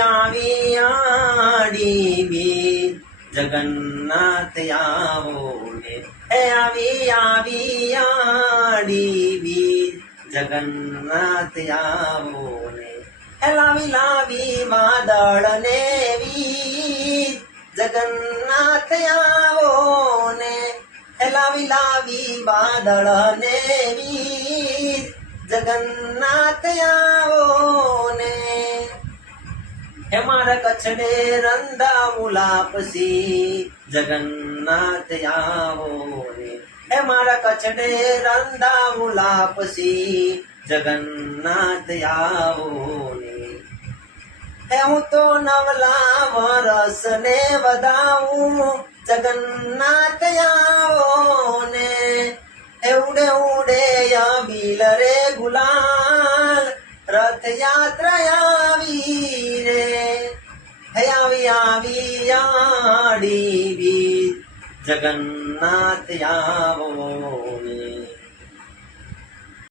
આવી આડી બીજ જગન્નાથ આવો ને હે આવી આડી બીજ જગન્નાથ આવો ને હે લાવી વાદળ ને વીજ જગન્નાથ આવો ને હે લાવી વાદળ ને વીજ જગન્નાથ આવો ને હે મારા કચ્છને રંધા મુલાપસી જગન્નાથ આવો ને હે મારા કચ્છને રંધા મુલાપસી જગન્નાથ આવો ને હે હું તો નવલા વરસ ને વધાવું જગન્નાથ આવો ને હે ઉડે ઉડે બિલ રે ગુલાલ રથયાત્રા આવી રે હે આવી આડી બીજ જગન્નાથ આવો ને